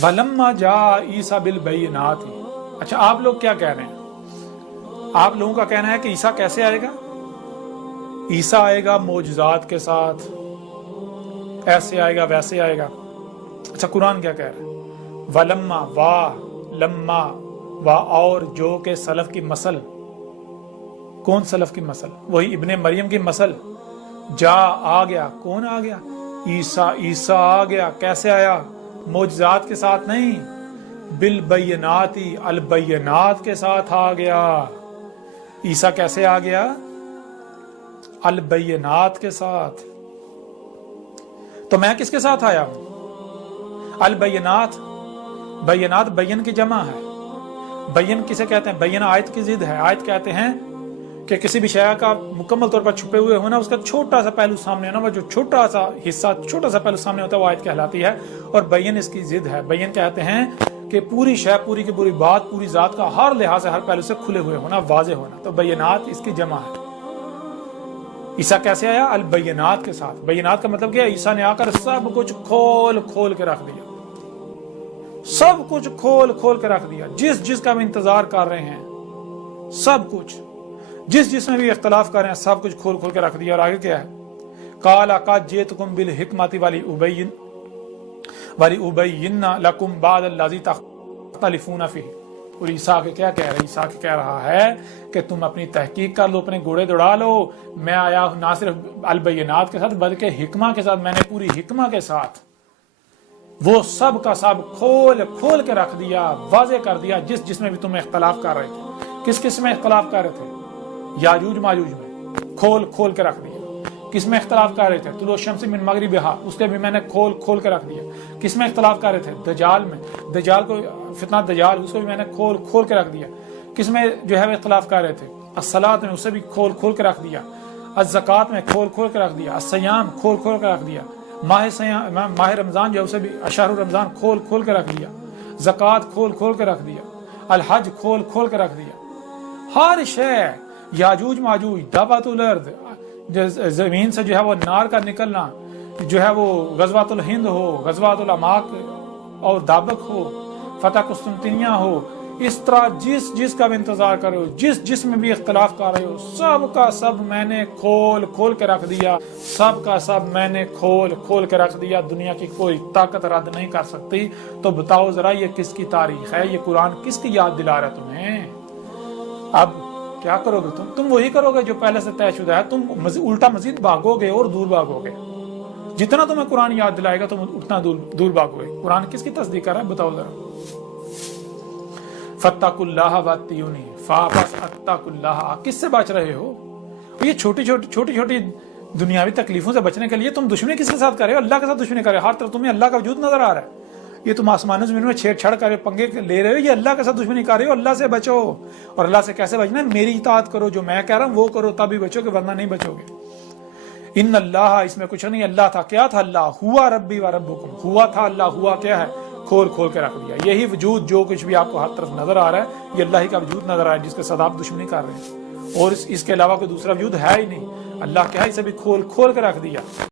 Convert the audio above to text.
وَلَمَّا جَاءَ عِيسَىٰ بِالْبَيِّنَاتِ۔ اچھا آپ لوگ کیا کہہ رہے ہیں؟ آپ لوگوں کا کہنا ہے کہ عیسیٰ کیسے آئے گا؟ عیسیٰ آئے گا معجزات کے ساتھ، ایسے آئے گا ویسے آئے گا۔ اچھا قرآن کیا کہہ رہا ہے؟ وَلَمَّا لَمَّا اور جو کہ سلف کی مثل۔ کون سلف کی مثل؟ وہی ابن مریم کی مثل۔ جا آ گیا، کون آ گیا؟ عیسیٰ آ گیا۔ کیسے آیا؟ معجزات کے ساتھ نہیں، بالبینات، البینات کے ساتھ آ گیا۔ عیسیٰ کیسے آ گیا؟ البینات کے ساتھ۔ تو میں کس کے ساتھ آیا ہوں؟ البینات، بینات بین کی جمع ہے۔ بین کسے کہتے ہیں؟ بین آیت کی ضد ہے۔ آیت کہتے ہیں کہ کسی بھی شے کا مکمل طور پر چھپے ہوئے ہونا، اس کا چھوٹا سا پہلو سامنے ہونا، وہ جو چھوٹا سا حصہ، چھوٹا سا پہلو سامنے ہوتا ہے وہ آیت کہلاتی ہے، اور بین اس کی ضد ہے۔ بین کہتے ہیں کہ پوری شے، پوری کی پوری بات، پوری ذات کا ہر لحاظ سے، ہر پہلو سے کھلے ہوئے ہونا، واضح ہونا۔ تو بینات اس کی جمع ہے۔ عیسیٰ کیسے آیا؟ البینات کے ساتھ۔ بینات کا مطلب کیا ہے؟ عیسیٰ نے آ کر سب کچھ کھول کھول کے رکھ دیا، سب کچھ کھول کھول کے رکھ دیا۔ جس کا ہم انتظار کر رہے ہیں، سب کچھ، جس میں بھی اختلاف کر رہے ہیں، سب کچھ کھول کھول کے رکھ دیا۔ اور آگے کیا ہے؟ قال قد جئتکم بالحکمۃ ولأبین لکم بعض الذی تختلفون فیہ۔ اور عیسیٰ کے کیا کہہ رہا ہے؟ عیسیٰ کے کہہ رہا ہے کہ تم اپنی تحقیق کر لو، اپنے گھوڑے دوڑا لو، میں آیا ہوں نہ صرف البینات کے ساتھ بلکہ حکمہ کے ساتھ۔ میں نے پوری حکمہ کے ساتھ وہ سب کا سب کھول کھول کے رکھ دیا، واضح کر دیا، جس میں بھی تم اختلاف کر رہے تھے۔ کس میں اختلاف کر رہے تھے؟ یاجوج ماجوج میں، کھول کھول کے رکھ دیا۔ کس میں اختلاف کر رہے تھے؟ طلوع الشمس من مغربہا، اس کے بھی میں نے کھول کھول کے رکھ دیا۔ کس میں اختلاف کر رہے تھے؟ دجال میں، دجال کو، فتنہ دجال، اس کو بھی میں نے کھول کھول کے رکھ دیا۔ کس میں جو ہے وہ اختلاف کر رہے تھے؟ الصلاۃ میں، اسے بھی کھول کھول کے رکھ دیا۔ الزکوٰۃ میں کھول کھول کے رکھ دیا۔ الصیام کھول کھول کے رکھ دیا۔ ماہ رمضان جو ہے اسے بھی شہر رمضان کھول کھول کے رکھ دیا۔ زکوٰۃ کھول کھول کے رکھ دیا۔ الحج کھول کھول کے رکھ دیا۔ ہر شے، یاجوج ماجوج، دعوت الارض، زمین سے جو ہے وہ نار کا نکلنا، جو ہے وہ غزوۃ الہند ہو، غزوۃ العماق اور دابق ہو، فتح قسطنطنیہ ہو، اس طرح جس کا بھی انتظار کر رہے ہو، جس میں بھی اختلاف کر رہے ہو، سب کا سب میں نے کھول کھول کے رکھ دیا، سب کا سب میں نے کھول کھول کے رکھ دیا۔ دنیا کی کوئی طاقت رد نہیں کر سکتی۔ تو بتاؤ ذرا یہ کس کی تاریخ ہے؟ یہ قرآن کس کی یاد دلا رہا ہے تمہیں؟ اب کیا کرو گے تم وہی کرو گے جو پہلے سے طے شدہ ہے۔ تم الٹا مزید بھاگو گے اور دور بھاگو گے۔ جتنا تمہیں قرآن یاد دلائے گا تم اتنا دور بھاگو گے۔ قرآن کس کی تصدیق کر رہا ہے؟ بتاؤ ذرا۔ فاتقوا اللہ واتقونی، فاتقوا اللہ، کس سے بچ رہے ہو؟ یہ چھوٹی چھوٹی دنیاوی تکلیفوں سے بچنے کے لیے تم دشمنی کس کے ساتھ کر رہے ہو؟ اللہ کے ساتھ دشمنی کر رہے ہو۔ ہر طرف تمہیں اللہ کا وجود نظر آ رہا ہے۔ یہ تم آسمان زمین میں چھیڑ چھاڑ کر پنگے لے رہے ہو، یہ اللہ کے ساتھ دشمنی کر رہے ہو۔ اللہ سے بچو، اور اللہ سے کیسے بچنا ہے؟ میری اطاعت کرو، جو میں کہہ رہا ہوں وہ کرو، تبھی بچو گے، ورنہ نہیں بچو گے۔ ان اللہ، اس میں کچھ نہیں، اللہ تھا، کیا تھا؟ اللہ ہوا ربی و ربکم، ہوا تھا اللہ، ہوا کیا ہے؟ کھول کھول کے رکھ دیا۔ یہی وجود جو کچھ بھی آپ کو ہر طرف نظر آ رہا ہے، یہ اللہ ہی کا وجود نظر آ رہا ہے، جس کے ساتھ آپ دشمنی کر رہے ہیں، اور اس کے علاوہ کوئی دوسرا وجود ہے ہی نہیں۔ اللہ کیا ہے؟ اسے بھی کھول کھول کے رکھ دیا۔